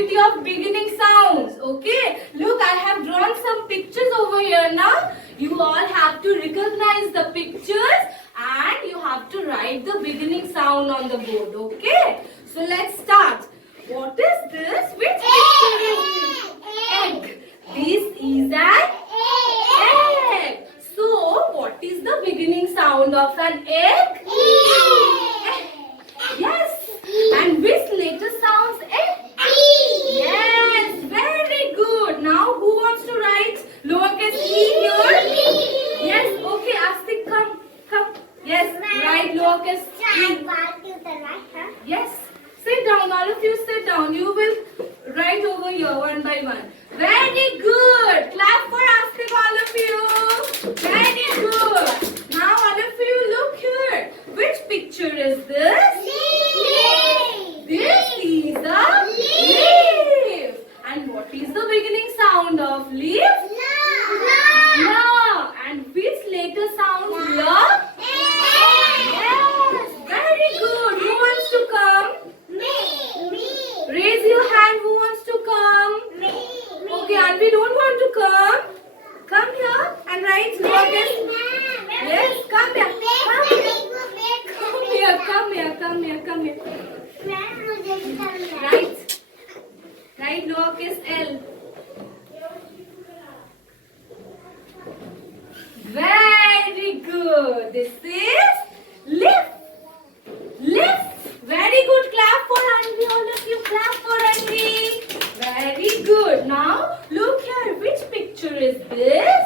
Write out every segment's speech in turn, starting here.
activity of beginning sounds. Okay, look, I have drawn some pictures over here now. You all have to recognize the pictures and you have to write the beginning sound on the board. Okay, so let's start. What is this? Which picture is this? Egg. This is an egg. So, what is the beginning sound of an egg? Yes. And which letter sounds egg? Yes. Very good. Now, who wants to write lowercase e here? Yes. Okay. Astik, come. Yes. Write lowercase e. Yes. Sit down. All of you sit down. You will write over here one by one. Very good. Clap for Astik, all of you. Very good. Now, all of you look here. Which picture is this? This is a leaf. And what is the beginning sound of leaf? La. And which letter sounds la? Yes. Very good. Who wants to come? Raise your hand. Who wants to come? Okay, and we don't want to come. Come here and write lowercase. Yes, come here. Come here. Write lowercase L. Very good. This is lift. Very good. Clap for Anvi. All of you clap for Anvi. Very good. Now look here. Which picture is this?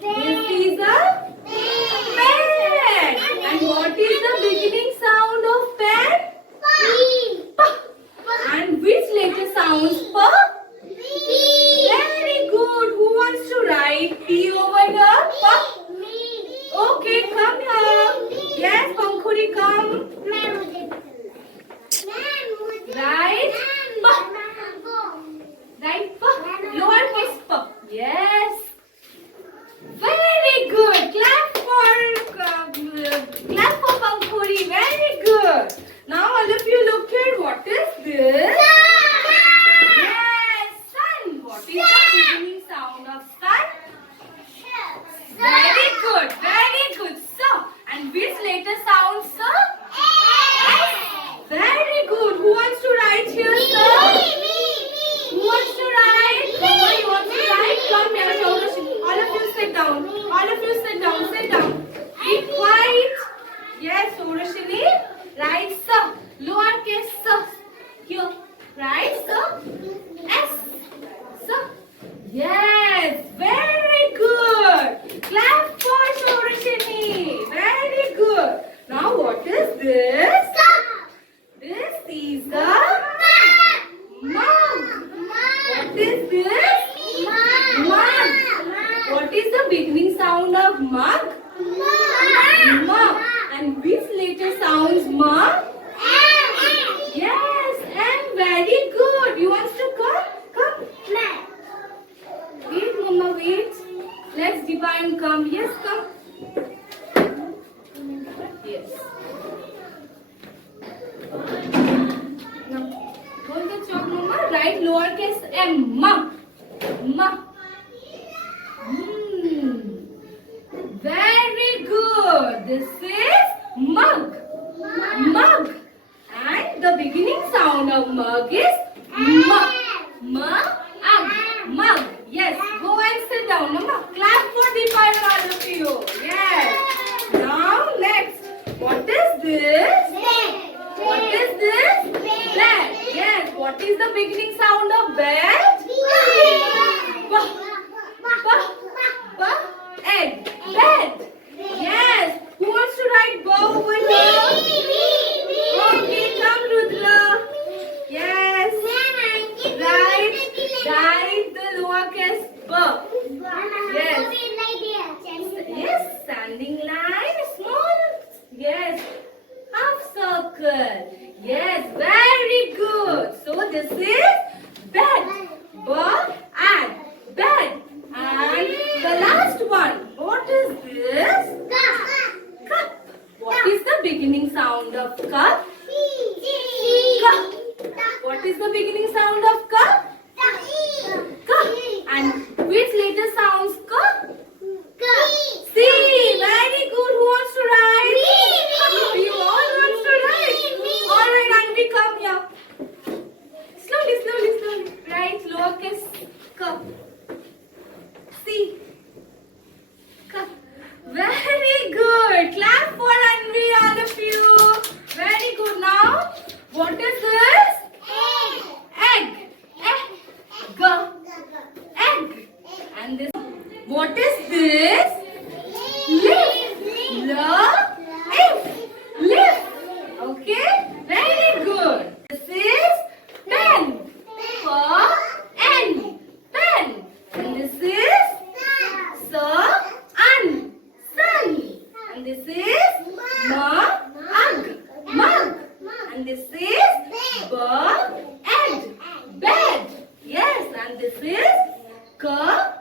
This is a pen. And what is the beginning sound of pen? Pa. And which letter sounds pa? Very good. Who wants to write P over here? Pa. Okay, come here. Yes, Pankhuri, come. Right? Pa. Right? Pa. Lower case pa. Yes. Very good. Clap for Pankhuri. Very good. Now all of you look here. What is this? Yes, sun. What is the beginning sound of sun? Very good. So, and which letter sounds sir? Very good. Who wants to write here, sir? Who wants to write? Nobody wants to write? Come here, Saurashi. All of you sit down. Sit down. Be quiet. Yes, Saurashini. Write sir. Lowercase sir. Here. Write sir. S. Sir. Yes. Very good. Clap for Saurashini. Very good. Now what is this? This is a mug. What is this? Mug. What is the beginning sound of mug? Mug. And which letter sounds mug? Yes, and very good. You want to come? Wait, Mama, wait. Let's divine come. Yes, come. Yes. Now, hold the chalk, Mama. Write lowercase m. Ma. Very good. This is mug. And the beginning sound of mug is mug. Mug. Yes. Go and sit down, Mama. Clap for the fire, all of you. Yes. Now next. What is this? What is this? Bed. Yes. What is the beginning sound of bed? Egg. Bed. Yes. Who wants to write bow over here? Okay, come Rudra. Yes. Write the lowercase b. Yes. Yes. Standing line. Small. Yes. Half circle. Yes. Very good. So this is bed. Bed. And the last one. What is this? Cup. What is the beginning sound of cup? Cup. What is the the beginning sound of ka? Ka. And which letter sounds ka? C. Very good. Who wants to write? You all want to write? Alright, Anvi, come here. Slowly, slowly, slowly. Write lowercase ka. C. Ka. Very good. Clap for Anvi, all of you. Very good. Now, what is this? Egg. Egg. Egg. And this. What is this? Leaf. Leaf. Okay. Very good. This is pen. Pen. And this is sun. And this is mug. And this is bed. Yes. And this is cup.